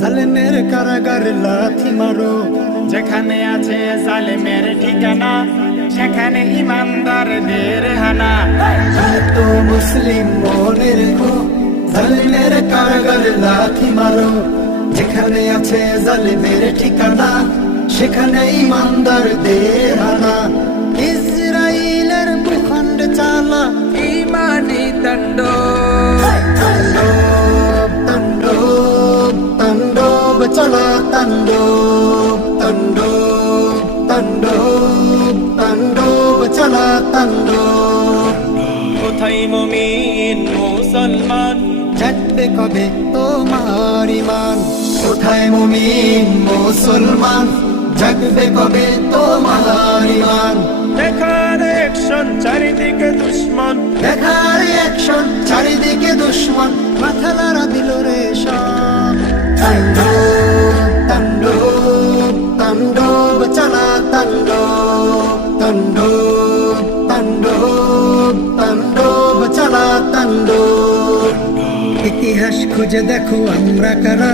জালেমের কারাগার লাথি মারো। যেখানে আছে জালেমের ঠিকানা সেখানে ইমানদারদের হানা। তো মুসলিম মনে রেখো জালেমের কারাগার লাথি মারো। যেখানে আছে জালেমের ঠিকানা সেখানে ইমানদার দেহানা ইসরায়েলের ভূখণ্ড চালা ইমানি দণ্ড। চলা তাণ্ডব তাণ্ডব তাণ্ডব তাণ্ডব চলা তাণ্ডব। কোথায় মুমিন মুসলমান? জাগবে কবে তোমার ইমান? কোথায় মুমিন মুসলমান? জাগবে কবে তোমার ইমান? দেখার একশন চারিদিকে দুশ্মন। দেখার অ্যাকশন চারিদিকে দুশ্মন। মাথা নাড়া দিল রে সব। তাণ্ডব তাণ্ডব তাণ্ডব তাণ্ডব চালা তাণ্ডব ইতিহাস খুঁজে দেখো আমরা কারা?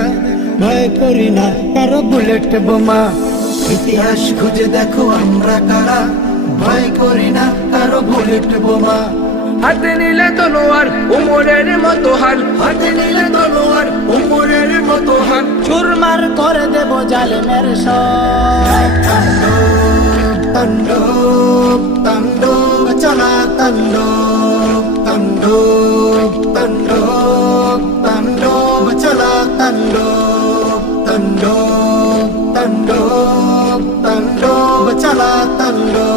ভয় করি না কারও বুলেট বোমা। ইতিহাস খুঁজে দেখো আমরা কারা? ভয় করি না কারও বুলেট বোমা। হাতে নিলে তলোয়ার উমরের মতো হাল হাতে নিলে তলোয়ার উমরের মতো হাত চুরমার করে দেব জালেমের সব। Tando, tando, acara tando, tando, tando, tando, acara tando, tando, tando, tando, acara tando.